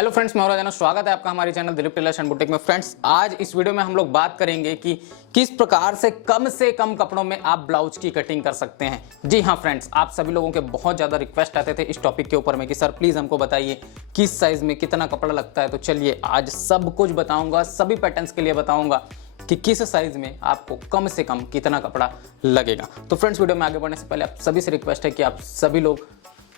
Hello friends, मैं राजाना, स्वागत है आपका हमारे channel Dilip tailors and boutique में। फ्रेंड्स, आज इस वीडियो में हम लोग बात करेंगे कि किस प्रकार से कम कपड़ों में आप ब्लाउज की कटिंग कर सकते हैं। जी हाँ फ्रेंड्स, आप सभी लोगों के बहुत ज़्यादा रिक्वेस्ट आते थे इस टॉपिक के ऊपर में कि सर प्लीज़ हमको बताइए किस साइज़ में कितना कपड़ा लगता है। तो चलिए आज सब कुछ बताऊँगा, सभी पैटर्न्स के लिए बताऊँगा कि किस साइज़ में आपको कम से कम कितना कपड़ा लगेगा। तो फ्रेंड्स, वीडियो में आगे बढ़ने से पहले आप सभी से रिक्वेस्ट है कि आप सभी लोग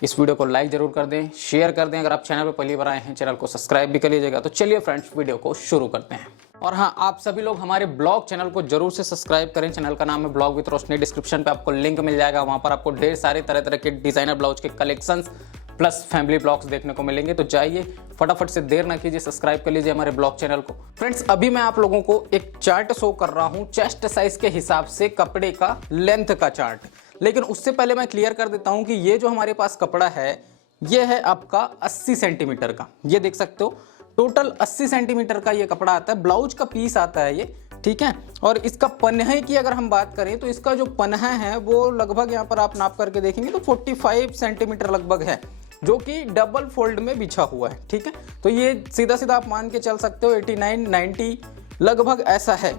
इस वीडियो को लाइक जरूर कर दें, शेयर कर दें। अगर आप चैनल पर पहली बार आए हैं, चैनल को सब्सक्राइब भी कर लीजिएगा। तो चलिए फ्रेंड्स, वीडियो को शुरू करते हैं। और हाँ, आप सभी लोग हमारे ब्लॉग चैनल को जरूर से सब्सक्राइब करें। चैनल का नाम है ब्लॉग विद रोशनी। डिस्क्रिप्शन पे आपको लिंक मिल जाएगा, वहां पर आपको ढेर सारे तरह तरह के डिजाइनर ब्लाउज के कलेक्शंस प्लस फैमिली ब्लॉग्स देखने को मिलेंगे। तो जाइए फटाफट से, देर ना कीजिए, सब्सक्राइब कर लीजिए हमारे ब्लॉग चैनल को। फ्रेंड्स, अभी मैं आप लोगों को एक चार्ट शो कर रहा हूं, चेस्ट साइज के हिसाब से कपड़े का लेंथ का चार्ट। लेकिन उससे पहले मैं क्लियर कर देता हूं कि ये जो हमारे पास कपड़ा है ये है आपका 80 सेंटीमीटर का। ये देख सकते हो, टोटल 80 सेंटीमीटर का ये कपड़ा आता है, ब्लाउज का पीस आता है ये, ठीक है। और इसका पन्हे की अगर हम बात करें तो इसका जो पन्हा है वो लगभग यहाँ पर आप नाप करके देखेंगे तो 45 सेंटीमीटर लगभग है, जो कि डबल फोल्ड में बिछा हुआ है, ठीक है। तो ये सीधा सीधा आप मान के चल सकते हो 89 90 लगभग ऐसा है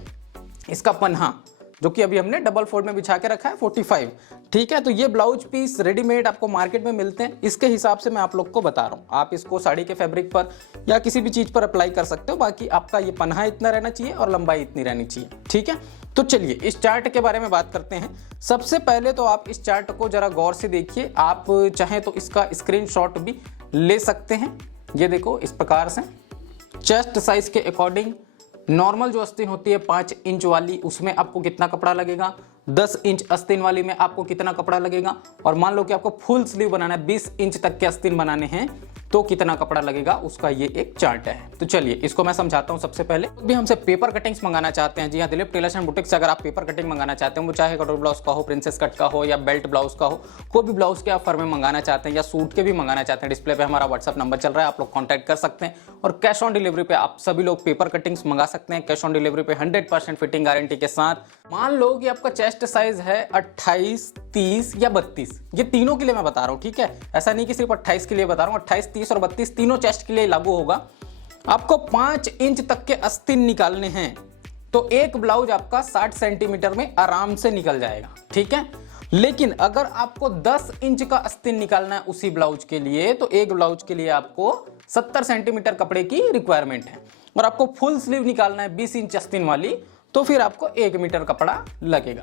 इसका पन्हा, जो कि अभी हमने डबल फोल्ड में बिछा के रखा है 45, ठीक है। तो ये ब्लाउज पीस रेडीमेड आपको मार्केट में मिलते हैं, इसके हिसाब से मैं आप लोग को बता रहा हूँ। आप इसको साड़ी के फैब्रिक पर या किसी भी चीज पर अप्लाई कर सकते हो। बाकी आपका ये पन्हा इतना रहना चाहिए और लंबाई इतनी रहनी चाहिए, ठीक है। तो चलिए इस चार्ट के बारे में बात करते हैं। सबसे पहले तो आप इस चार्ट को जरा गौर से देखिए। आप चाहें तो इसका स्क्रीनशॉट भी ले सकते हैं। ये देखो, इस प्रकार से चेस्ट साइज के अकॉर्डिंग नॉर्मल जो आस्तीन होती है 5 इंच वाली, उसमें आपको कितना कपड़ा लगेगा, 10 इंच आस्तीन वाली में आपको कितना कपड़ा लगेगा, और मान लो कि आपको फुल स्लीव बनाना है, 20 इंच तक के आस्तीन बनाने हैं तो कितना कपड़ा लगेगा, उसका ये एक चार्ट है। तो चलिए इसको मैं समझाता हूं। सबसे पहले भी हमसे पेपर कटिंग्स मंगाना चाहते हैं। जी हाँ, दिलीप टेलर्स एंड बुटीक से अगर आप पेपर कटिंग मंगाना चाहते हैं, वो चाहे कटोरी ब्लाउज का हो, प्रिंसेस कट का हो या बेल्ट ब्लाउज का हो, कोई भी ब्लाउज के आप फर में मंगाना चाहते हैं या सूट के भी मंगाना चाहते हैं, डिस्प्ले पे हमारा व्हाट्सअप नंबर चल रहा है, आप लोग कॉन्टैक्ट कर सकते हैं। और कैश ऑन डिलीवरी पे आप सभी लोग पेपर कटिंग्स मंगा सकते हैं। कैश ऑन डिलीवरी पे 100% फिटिंग गारंटी के साथ। मान लो कि आपका चेस्ट साइज है 28, 30 या 32, ये तीनों के लिए मैं बता रहा हूँ, ठीक है। ऐसा नहीं कि सिर्फ 28 के लिए बता रहा हूँ, 28, 30 और 32 तीनों चेस्ट के लिए लागू होगा। आपको 5 इंच तक के आस्तीन निकालने हैं तो एक ब्लाउज आपका 60 सेंटीमीटर में आराम से निकल जाएगा, ठीक है। लेकिन अगर आपको 10 इंच का आस्तीन निकालना है उसी ब्लाउज के लिए, तो एक ब्लाउज के लिए आपको 70 सेंटीमीटर कपड़े की रिक्वायरमेंट है। और आपको फुल स्लीव निकालना है 20 इंच आस्तीन वाली, तो फिर आपको 1 मीटर कपड़ा लगेगा।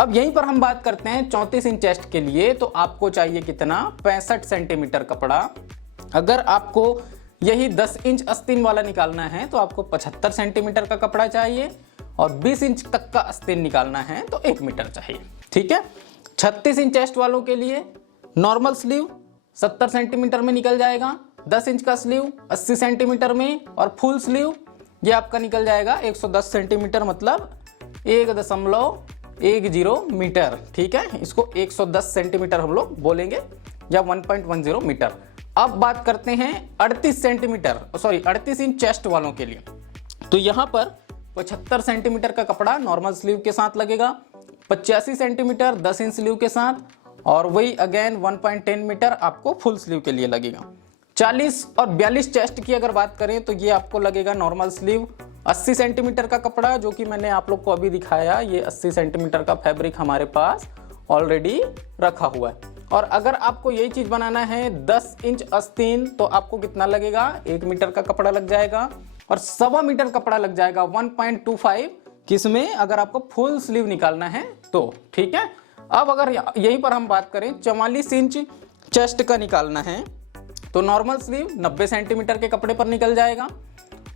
अब यहीं पर हम बात करते हैं 34 इंच चेस्ट के लिए, तो आपको चाहिए कितना, 65 सेंटीमीटर कपड़ा। अगर आपको यही 10 इंच आस्तीन वाला निकालना है तो आपको 75 सेंटीमीटर का कपड़ा चाहिए, और 20 इंच तक का आस्तीन निकालना है तो 1 मीटर चाहिए, ठीक है। 36 इंच चेस्ट वालों के लिए नॉर्मल स्लीव 70 सेंटीमीटर में निकल जाएगा, 10 इंच का स्लीव 80 सेंटीमीटर में, और फुल स्लीव ये आपका निकल जाएगा 110 सेंटीमीटर, मतलब 1.10 मीटर, ठीक है। इसको 110 सेंटीमीटर हम लोग बोलेंगे या 1.10 मीटर। अब बात करते हैं 38 इंच चेस्ट वालों के लिए। तो यहां पर 75 सेंटीमीटर का कपड़ा नॉर्मल स्लीव के साथ लगेगा, 85 सेंटीमीटर 10 इंच स्लीव के साथ, और वही अगेन 1.10 मीटर आपको फुल स्लीव के लिए लगेगा। 40 और 42 चेस्ट की अगर बात करें तो ये आपको लगेगा नॉर्मल स्लीव 80 सेंटीमीटर का कपड़ा, जो कि मैंने आप लोग को अभी दिखाया। ये 80 सेंटीमीटर का फैब्रिक हमारे पास ऑलरेडी रखा हुआ है। और अगर आपको यही चीज बनाना है 10 इंच आस्तीन, तो आपको कितना लगेगा, 1 मीटर का कपड़ा लग जाएगा, और 1.25 मीटर कपड़ा लग जाएगा 1.25 किसमें, अगर आपको फुल स्लीव निकालना है तो, ठीक है। अब अगर यहीं पर हम बात करें 44 इंच चेस्ट का निकालना है, तो नॉर्मल स्लीव 90 सेंटीमीटर के कपड़े पर निकल जाएगा।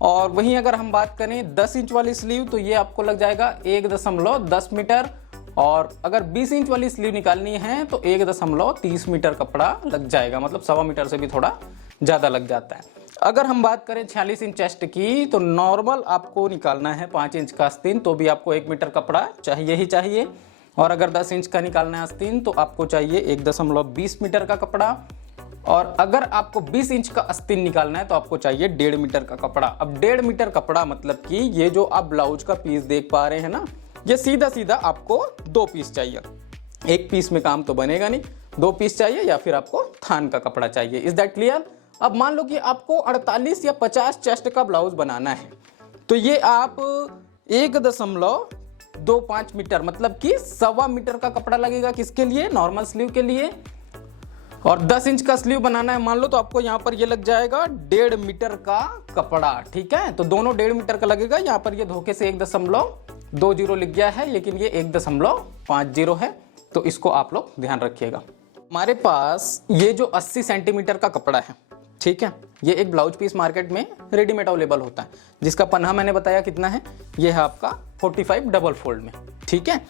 और वहीं अगर हम बात करें 10 इंच वाली स्लीव, तो ये आपको लग जाएगा 1.10 मीटर, और अगर 20 इंच वाली स्लीव निकालनी है तो 1.30 मीटर कपड़ा लग जाएगा, मतलब 1.25 मीटर से भी थोड़ा ज़्यादा लग जाता है। अगर हम बात करें 46 इंच चेस्ट की, तो नॉर्मल आपको निकालना है 5 इंच का आस्तीन, तो भी आपको 1 मीटर कपड़ा चाहिए ही चाहिए। और अगर 10 इंच का निकालना है आस्तीन, तो आपको चाहिए 1.20 मीटर का कपड़ा। और अगर आपको 20 इंच का आस्तीन निकालना है तो आपको चाहिए 1.5 मीटर का कपड़ा। अब 1.5 मीटर कपड़ा मतलब कि ये जो आप ब्लाउज का पीस देख पा रहे हैं ना, ये सीधा सीधा आपको 2 पीस चाहिए। एक पीस में काम तो बनेगा नहीं, 2 पीस चाहिए, या फिर आपको थान का कपड़ा चाहिए। Is that clear. अब मान लो कि आपको 48 या 50 चेस्ट का ब्लाउज बनाना है, तो ये आप 1.25 मीटर मतलब कि 1.25 मीटर का कपड़ा लगेगा। किसके लिए? नॉर्मल स्लीव के लिए। और 10 इंच का स्लीव बनाना है मान लो, तो आपको यहाँ पर ये लग जाएगा 1.5 मीटर का कपड़ा। ठीक है, तो दोनों 1.5 मीटर का लगेगा। यहाँ पर ये धोखे से 1.20 लिख गया है, लेकिन ये 1.50 है, तो इसको आप लोग ध्यान रखिएगा। हमारे पास ये जो 80 सेंटीमीटर का कपड़ा है, ठीक है, ये एक ब्लाउज पीस मार्केट में रेडीमेड अवेलेबल होता है, जिसका पन्ना मैंने बताया कितना है, ये है आपका 45 डबल फोल्ड में। ठीक है,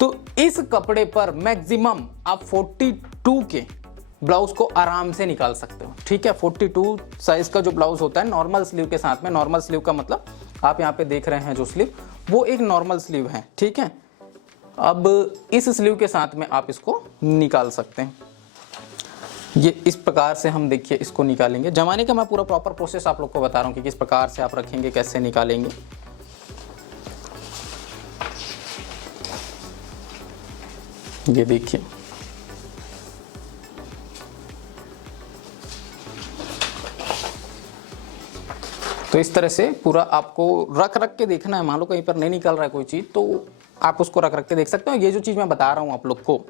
तो इस कपड़े पर मैक्सिमम आप 42 के ब्लाउज को आराम से निकाल सकते हो। ठीक है, 42 साइज का जो ब्लाउज होता है नॉर्मल स्लीव के साथ में, नॉर्मल स्लीव का मतलब आप यहाँ पे देख रहे हैं जो स्लीव, वो एक नॉर्मल स्लीव है। ठीक है, अब इस स्लीव के साथ में आप इसको निकाल सकते हैं। ये इस प्रकार से हम देखिए इसको निकालेंगे। जमाने का मैं पूरा प्रॉपर प्रोसेस आप लोग को बता रहा हूँ कि किस प्रकार से आप रखेंगे, कैसे निकालेंगे। ये देखिए, तो इस तरह से पूरा आपको रख के देखना है। मान लो कहीं पर नहीं निकल रहा है कोई चीज़, तो आप उसको रख के देख सकते हो। ये जो चीज़ मैं बता रहा हूँ आप लोग को,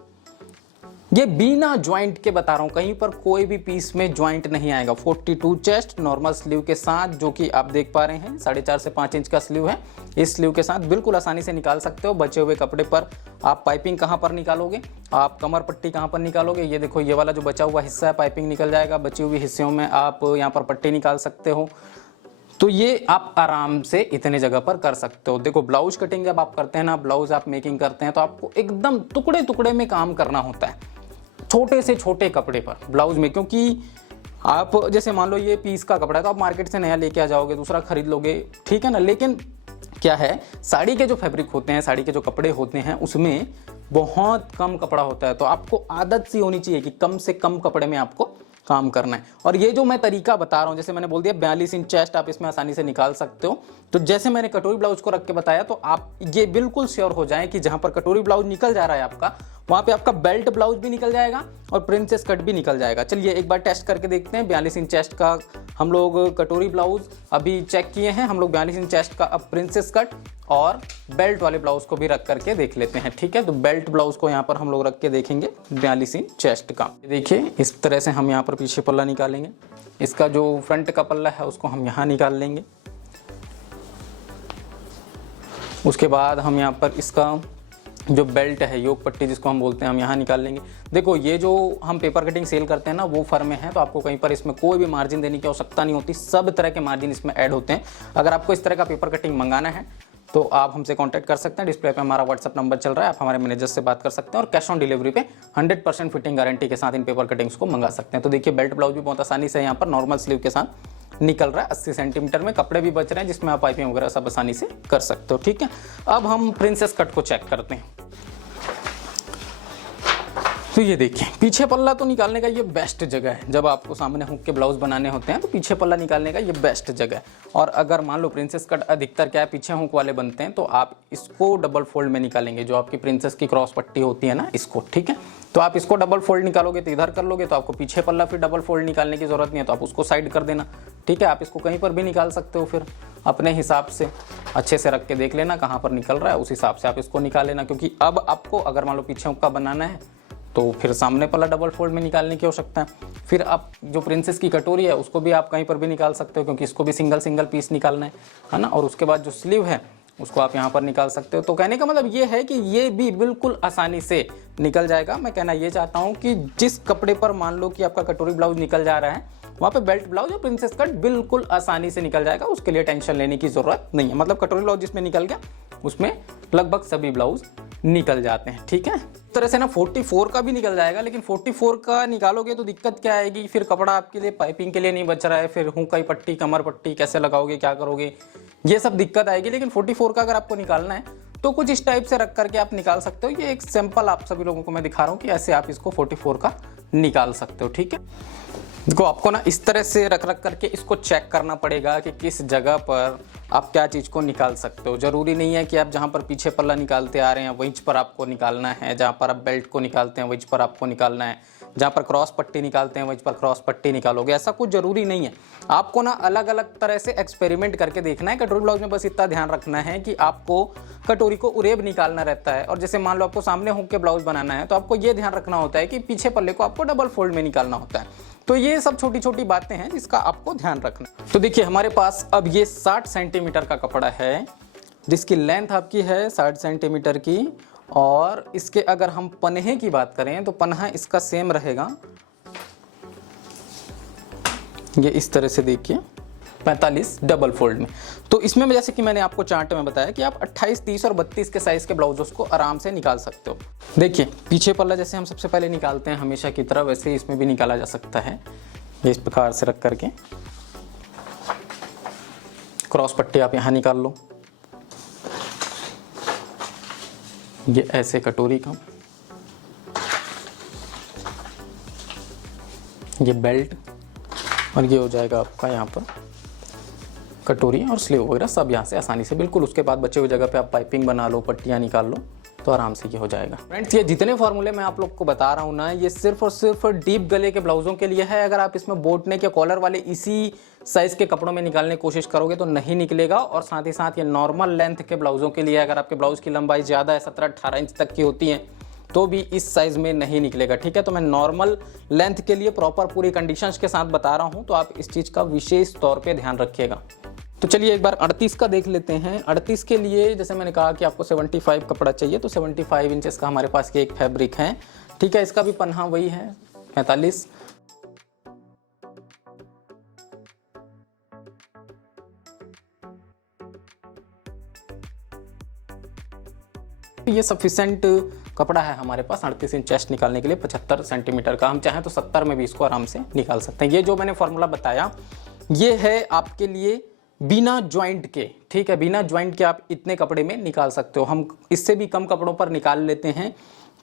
ये बिना ज्वाइंट के बता रहा हूँ, कहीं पर कोई भी पीस में ज्वाइंट नहीं आएगा। 42 चेस्ट नॉर्मल स्लीव के साथ, जो कि आप देख पा रहे हैं 4.5 से 5 इंच का स्लीव है, इस स्लीव के साथ बिल्कुल आसानी से निकाल सकते हो। बचे हुए कपड़े पर आप पाइपिंग कहाँ पर निकालोगे, आप कमर पट्टी कहाँ पर निकालोगे, ये देखो ये वाला जो बचा हुआ हिस्सा है पाइपिंग निकल जाएगा। बचे हुए हिस्सों में आप यहाँ पर पट्टी निकाल सकते हो। तो ये आप आराम से इतने जगह पर कर सकते हो। देखो ब्लाउज कटिंग जब आप करते हैं ना, ब्लाउज आप मेकिंग करते हैं, तो आपको एकदम टुकड़े टुकड़े में काम करना होता है, छोटे से छोटे कपड़े पर ब्लाउज में। क्योंकि आप जैसे मान लो ये पीस का कपड़ा है, तो आप मार्केट से नया लेके आ जाओगे, दूसरा खरीद लोगे, ठीक है ना। लेकिन क्या है, साड़ी के जो फैब्रिक होते हैं, साड़ी के जो कपड़े होते हैं, उसमें बहुत कम कपड़ा होता है। तो आपको आदत सी होनी चाहिए कि कम से कम कपड़े में आपको काम करना है। और ये जो मैं तरीका बता रहा हूँ, जैसे मैंने बोल दिया 42 इंच चेस्ट आप इसमें आसानी से निकाल सकते हो। तो जैसे मैंने कटोरी ब्लाउज को रख के बताया, तो आप ये बिल्कुल श्योर हो जाएं कि जहां पर कटोरी ब्लाउज निकल जा रहा है आपका, वहां पे आपका बेल्ट ब्लाउज भी निकल जाएगा और प्रिंसेस कट भी निकल जाएगा। चलिए एक बार टेस्ट करके देखते हैं। 42 इंच चेस्ट का हम लोग कटोरी ब्लाउज अभी चेक किए हैं, हम लोग 42 इंच चेस्ट का अब प्रिंसेस कट और बेल्ट वाले ब्लाउज को भी रख करके देख लेते हैं। ठीक है, तो बेल्ट ब्लाउज को यहाँ पर हम लोग रख के देखेंगे 42 इंच चेस्ट का। देखिए इस तरह से हम यहाँ पर पीछे पल्ला निकालेंगे, इसका जो फ्रंट का पल्ला है उसको हम यहाँ निकाल लेंगे। उसके बाद हम यहाँ पर इसका जो बेल्ट है, योग पट्टी जिसको हम बोलते हैं, हम यहाँ निकाल लेंगे। देखो ये जो हम पेपर कटिंग सेल करते हैं ना, वो फर्म में है, तो आपको कहीं पर इसमें कोई भी मार्जिन देने की आवश्यकता नहीं होती, सब तरह के मार्जिन इसमें ऐड होते हैं। अगर आपको इस तरह का पेपर कटिंग मंगाना है तो आप हमसे कांटेक्ट कर सकते हैं। डिस्प्ले पे हमारा व्हाट्सअप नंबर चल रहा है, आप हमारे मैनेजर से बात कर सकते हैं और कैश ऑन डिलीवरी पे 100% फिटिंग गारंटी के साथ इन पेपर कटिंग्स को मंगा सकते हैं। तो देखिए बेल्ट ब्लाउज भी बहुत आसानी से यहाँ पर नॉर्मल स्लीव के साथ निकल रहा है। 80 सेंटीमीटर में कपड़े भी बच रहे हैं, जिसमें आप पाइपिंग वगैरह सब आसानी से कर सकते हो। ठीक है, अब हम प्रिंसेस कट को चेक करते हैं। तो ये देखिए पीछे पल्ला तो निकालने का ये बेस्ट जगह है। जब आपको सामने हुक के ब्लाउज बनाने होते हैं तो पीछे पल्ला निकालने का ये बेस्ट जगह है। और अगर मान लो प्रिंसेस कट अधिकतर क्या है, पीछे हुक वाले बनते हैं, तो आप इसको डबल फोल्ड में निकालेंगे, जो आपकी प्रिंसेस की क्रॉस पट्टी होती है ना, इसको। ठीक है, तो आप इसको डबल फोल्ड निकालोगे तो इधर कर लोगे, तो आपको पीछे पल्ला फिर डबल फोल्ड निकालने की जरूरत नहीं है, तो आप उसको साइड कर देना। ठीक है, आप इसको कहीं पर भी निकाल सकते हो, फिर अपने हिसाब से अच्छे से रख के देख लेना कहाँ पर निकल रहा है, उस हिसाब से आप इसको निकाल लेना। क्योंकि अब आपको अगर मान लो पीछे हुक का बनाना है तो फिर सामने पल्ला डबल फोल्ड में निकालने की आवश्यकता है। फिर आप जो प्रिंसेस की कटोरी है उसको भी आप कहीं पर भी निकाल सकते हो, क्योंकि इसको भी सिंगल सिंगल पीस निकालना है ना। और उसके बाद जो स्लीव है उसको आप यहाँ पर निकाल सकते हो। तो कहने का मतलब ये है कि ये भी बिल्कुल आसानी से निकल जाएगा। मैं कहना ये चाहता हूँ कि जिस कपड़े पर मान लो कि आपका कटोरी ब्लाउज निकल जा रहा है, वहाँ पे बेल्ट ब्लाउज और प्रिंसेस कट बिल्कुल आसानी से निकल जाएगा, उसके लिए टेंशन लेने की जरूरत नहीं है। मतलब कटोरी ब्लाउज जिसमें निकल गया उसमें लगभग सभी ब्लाउज निकल जाते हैं। ठीक है, इस तरह से ना 44 का भी निकल जाएगा, लेकिन 44 का निकालोगे तो दिक्कत क्या आएगी, फिर कपड़ा आपके लिए पाइपिंग के लिए नहीं बच रहा है, फिर हुक पट्टी कमर पट्टी कैसे लगाओगे, क्या करोगे, ये सब दिक्कत आएगी। लेकिन 44 का अगर आपको निकालना है तो कुछ इस टाइप से रख करके आप निकाल सकते हो। ये एक सैंपल आप सभी लोगों को मैं दिखा रहा हूँ कि ऐसे आप इसको 44 का निकाल सकते हो। ठीक है, देखो आपको ना इस तरह से रख करके इसको चेक करना पड़ेगा कि किस जगह पर आप क्या चीज़ को निकाल सकते हो। ज़रूरी नहीं है कि आप जहाँ पर पीछे पल्ला निकालते आ रहे हैं वहीं पर आपको निकालना है, जहाँ पर आप बेल्ट को निकालते हैं वहीं पर आपको निकालना है, जहाँ पर क्रॉस पट्टी निकालते हैं वहीं पर क्रॉस पट्टी निकालोगे, ऐसा कुछ जरूरी नहीं है। आपको ना अलग अलग तरह से एक्सपेरिमेंट करके देखना है। कटोरी ब्लाउज में बस इतना ध्यान रखना है कि आपको कटोरी को उरेब निकालना रहता है, और जैसे मान लो आपको सामने हुक के ब्लाउज बनाना है तो आपको ये ध्यान रखना होता है कि पीछे पल्ले को आपको डबल फोल्ड में निकालना होता है। तो ये सब छोटी छोटी बातें हैं जिसका आपको ध्यान रखना। तो देखिए हमारे पास अब ये 60 सेंटीमीटर का कपड़ा है, जिसकी लेंथ आपकी है 60 सेंटीमीटर की, और इसके अगर हम पन्हे की बात करें तो पन्हा इसका सेम रहेगा, ये इस तरह से देखिए 45 डबल फोल्ड में। तो इसमें जैसे कि मैंने आपको चार्ट में बताया कि आप 28, 30 और 32 के साइज के ब्लाउजों को आराम से निकाल सकते हो। देखिए पीछे पल्ला जैसे हम सबसे पहले निकालते हैं हमेशा की तरह, वैसे ही इसमें भी निकाला जा सकता है। ये इस प्रकार से रख करके क्रॉस पट्टी आप यहाँ निकाल लो, ये ऐसे कटोरी का, ये बेल्ट, और ये हो जाएगा आपका यहाँ पर कटोरी और स्लीव वगैरह सब यहाँ से आसानी से बिल्कुल। उसके बाद बचे हुए जगह पे आप पाइपिंग बना लो, पट्टियाँ निकाल लो, तो आराम से ये हो जाएगा। फ्रेंड्स ये जितने फॉर्मूले मैं आप लोग को बता रहा हूँ ना, ये सिर्फ और सिर्फ डीप गले के ब्लाउजों के लिए है। अगर आप इसमें बोट नेक या कॉलर वाले इसी साइज के कपड़ों में निकालने की कोशिश करोगे तो नहीं निकलेगा। और साथ ही साथ ये नॉर्मल लेंथ के ब्लाउजों के लिए, अगर आपके ब्लाउज की लंबाई ज़्यादा है 17-18 इंच तक की होती है तो भी इस साइज में नहीं निकलेगा, ठीक है। तो मैं नॉर्मल लेंथ के लिए प्रॉपर पूरी कंडीशंस के साथ बता रहा हूँ, तो आप इस चीज़ का विशेष तौर पे ध्यान रखिएगा। तो चलिए एक बार 38 का देख लेते हैं। 38 के लिए जैसे मैंने कहा कि आपको 75 कपड़ा चाहिए, तो 75 इंचेस का हमारे पास ये एक फैब्रिक है, ठीक है। इसका भी पन्हा वही है 45। ये सफिशिएंट कपड़ा है हमारे पास 38 इंच चेस्ट निकालने के लिए 75 सेंटीमीटर का। हम चाहें तो 70 में भी इसको आराम से निकाल सकते हैं। ये जो मैंने फॉर्मूला बताया ये है आपके लिए बिना ज्वाइंट के, ठीक है। बिना ज्वाइंट के आप इतने कपड़े में निकाल सकते हो। हम इससे भी कम कपड़ों पर निकाल लेते हैं,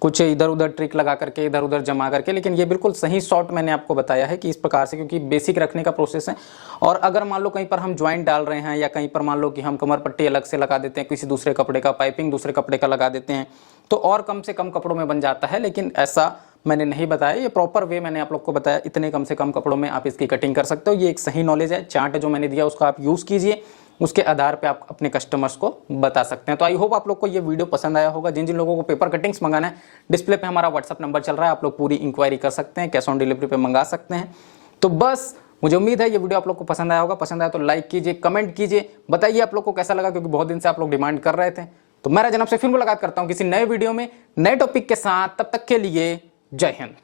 कुछ इधर उधर ट्रिक लगा करके, इधर उधर जमा करके, लेकिन ये बिल्कुल सही शॉर्ट मैंने आपको बताया है कि इस प्रकार से, क्योंकि बेसिक रखने का प्रोसेस है। और अगर मान लो कहीं पर हम ज्वाइंट डाल रहे हैं, या कहीं पर मान लो कि हम कमर पट्टी अलग से लगा देते हैं किसी दूसरे कपड़े का, पाइपिंग दूसरे कपड़े का लगा देते हैं, तो और कम से कम कपड़ों में बन जाता है। लेकिन ऐसा मैंने नहीं बताया, ये प्रॉपर वे मैंने आप लोग को बताया, इतने कम से कम कपड़ों में आप इसकी कटिंग कर सकते हो। ये एक सही नॉलेज है। चार्ट जो मैंने दिया उसका आप यूज़ कीजिए, उसके आधार पे आप अपने कस्टमर्स को बता सकते हैं। तो आई होप आप लोग को ये वीडियो पसंद आया होगा। जिन जिन लोगों को पेपर कटिंग्स मंगाना है, डिस्प्ले पे हमारा व्हाट्सअप नंबर चल रहा है, आप लोग पूरी इंक्वायरी कर सकते हैं, कैश ऑन डिलीवरी पे मंगा सकते हैं। तो बस मुझे उम्मीद है ये वीडियो आप लोग को पसंद आया होगा। पसंद आया तो लाइक कीजिए, कमेंट कीजिए, बताइए आप लोग को कैसा लगा, क्योंकि बहुत दिन से आप लोग डिमांड कर रहे थे। तो मैं राजन आपसे फिर मुलाकात करता हूँ किसी नए वीडियो में नए टॉपिक के साथ। तब तक के लिए जय हिंद।